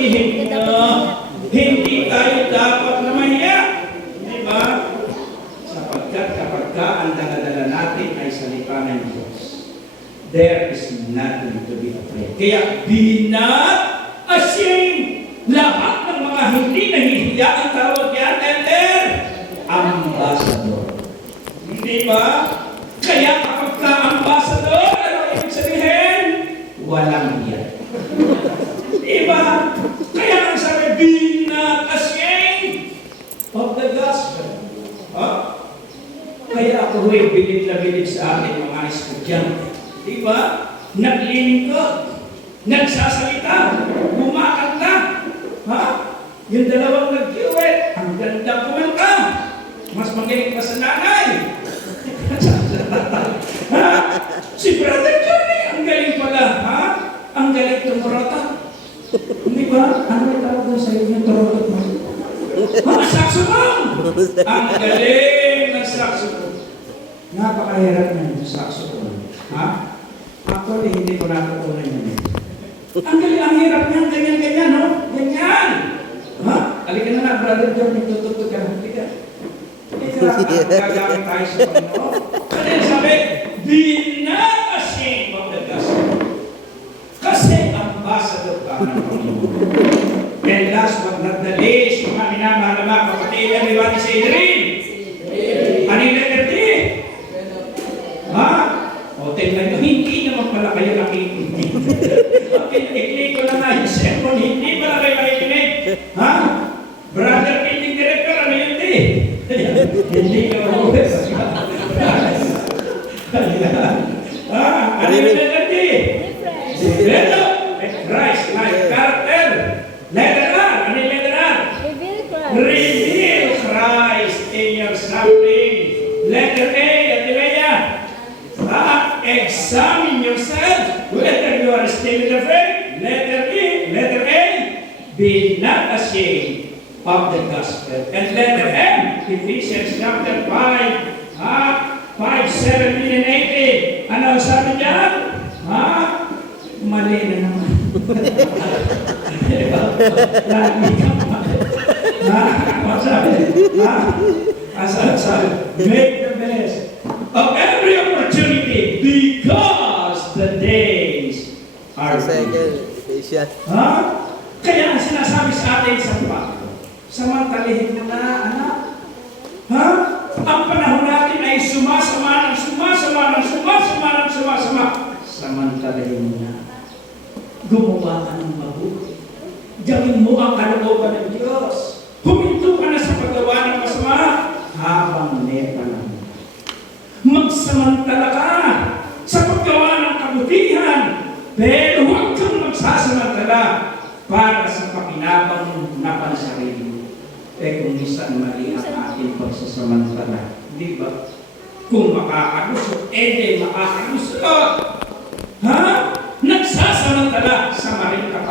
sabihin na hindi tayo dapat na mahiya. Di ba? Sapagkat kapag ang dala-dala natin ay salita ng Diyos, there is nothing to be afraid. Kaya be not ashamed. Lahat ng mga hindi nahihiya ang tawag yan, elder, ambassador. Hindi ba? Kaya kapag ka ambassador, ano ibig sabihin? Walang hiya. Diba? Kaya ang sabi, be not ashamed of the gospel. Huh? Kaya ako huwag bilid na bilid sa akin mga estudyante. Diba? Naglilingkod, nagsasalita, kumakanta. Ha? Yung dalawang nag-duet, ang ganda kumanta. Mas magaling pa sa nanay. Ha? Si Brother Johnny, ang galing pala. Ha? Ang galing tumurota. Hindi ba? Ano yung tawag doon sa iyo yung turota mo? Ha? Saxophone! Ang galing ng saxophone. Napakahirap na yung saxophone. Ha? Actually, hindi ko natutunan yun. Ang galing, ang hirap niyan, ganyan-ganyan, no? Ganyan! Ha? Halika na na, Brother Johnny, tututog ka. Halika. Gagamit tayo sa Panginoon. Kasi sabi, be not ashamed of the gospel. Kasi ambassador ka ng Panginoon. And last but not the least, mga minamahal na mga kapatid, everybody say dream. Ano yung letter D? Ha? O, tingnan nyo, hindi naman pala kayo nakikinig. Pinag-click ko na nga yung sermon, hindi pala kayo nakikinig. Ha? Brother Building Director, ano yun di? Hindi ka mabuhay. Ano yung letter D? Letter Christ, like character. Letter R, ano yung letter R? Reveal Christ in your suffering. Letter A, Atilea. Examine yourself whether you are still in the faith. Letter A, be not ashamed of the gospel. And letter M, Ephesians chapter 5, 5:17 and 18. Ano sabi diyan? Mali na naman. Lagi ka mali. Sabi, make the best of every opportunity because the days are evil. Ha? Kaya ang sinasabi sa atin sa Panginoon, samantalihin mo na, anak. Ha? Ang panahon natin ay sumasama. Samantalihin mo na. Gumawa ka ng mabuti. Gawin mo ang kalooban ng Diyos. Huminto ka na sa paggawa ng masama habang may panahon. Magsamantala ka sa paggawa ng kabutihan, pero huwag kang magsasamantala para sa pakinabang na pansarili mo. Kung minsan mali ang ating pagsasamantala. Di ba? Kung makakalusot, makakalusot. Ha? Nagsasamantala sa maling kapal.